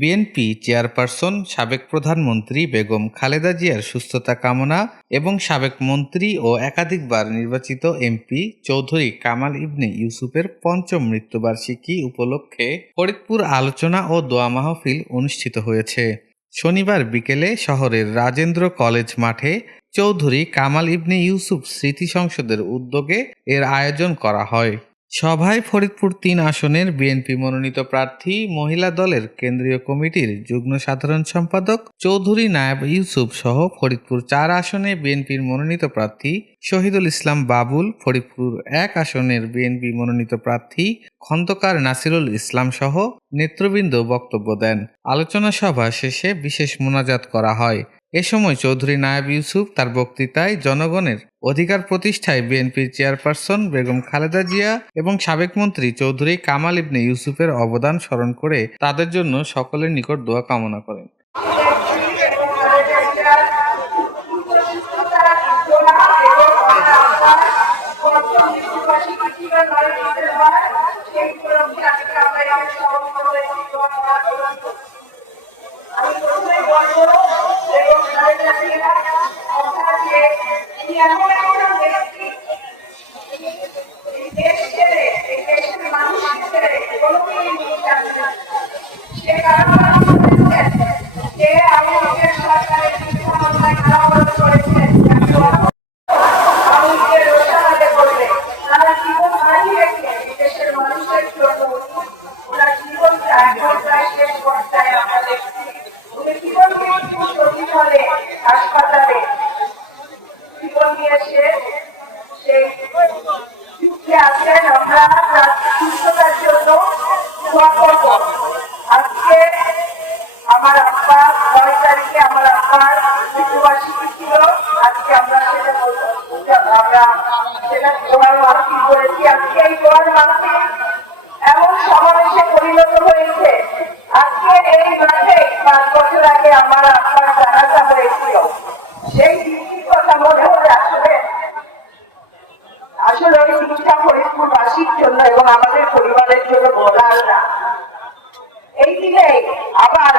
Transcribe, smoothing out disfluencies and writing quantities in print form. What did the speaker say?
BNP chairperson সাবেক প্রধানমন্ত্রী বেগম খালেদা জিয়ার সুস্থতা কামনা এবং সাবেক মন্ত্রী ও একাধিকবার নির্বাচিত এমপি চৌধুরী কামাল ইবনে ইউসুফের পঞ্চম মৃত্যুবার্ষিকী উপলক্ষে ফরিদপুর আলোচনা ও দোয়া মাহফিল অনুষ্ঠিত হয়েছে। শনিবার বিকেলে শহরের রাজেন্দ্র কলেজ মাঠে চৌধুরী কামাল ইবনে ইউসুফ স্মৃতি সংসদের উদ্যোগে এর আয়োজন করা হয়। সভায় ফরিদপুর ৩ আসনের বিএনপি মনোনীত প্রার্থী মহিলা দলের কেন্দ্রীয় কমিটির যুগ্ম সাধারণ সম্পাদক চৌধুরী নায়েব ইউসুফ সহ ফরিদপুর ৪ আসনে বিএনপির মনোনীত প্রার্থী শহীদুল ইসলাম বাবুল, ফরিদপুর ১ আসনের বিএনপি মনোনীত প্রার্থী খন্দকার নাসিরুল ইসলাম সহ নেতৃবৃন্দ বক্তব্য দেন। আলোচনা সভা শেষে বিশেষ মোনাজাত করা হয়। এ সময় চৌধুরী নায়েব ইউসুফ তার বক্তৃতায় জনগণের অধিকার প্রতিষ্ঠায় বিএনপির চেয়ারপারসন বেগম খালেদা জিয়া এবং সাবেক মন্ত্রী চৌধুরী কামাল ইবনে ইউসুফের অবদান স্মরণ করে তাদের জন্য সকলের নিকট দোয়া কামনা করেন। হাসপাতালে জীবন দিয়েছে সেই আছেন, আমরা সুস্থতার জন্য দোয়া করব। আজকে আমার আব্বা ৯ তারিখে আমার আব্বার মৃত্যুবার্ষিকী ছিল। আজকে আমরা সেটা দোয়ার মাহফিল করেছি। আজকে এই দোয়ার মাহফিল এমন সমাবেশে পরিণত হয়েছে। আজকে এই মাঠে ৫ বছর আগে আমার আব্বার জানাজা হয়েছিল। সেই দিনটির কথা মনে হলে আসলে ওই দিনটা ফরিদপুরবাসীর জন্য এবং আমাদের পরিবারের জন্য বলার না। এই দিনে আবার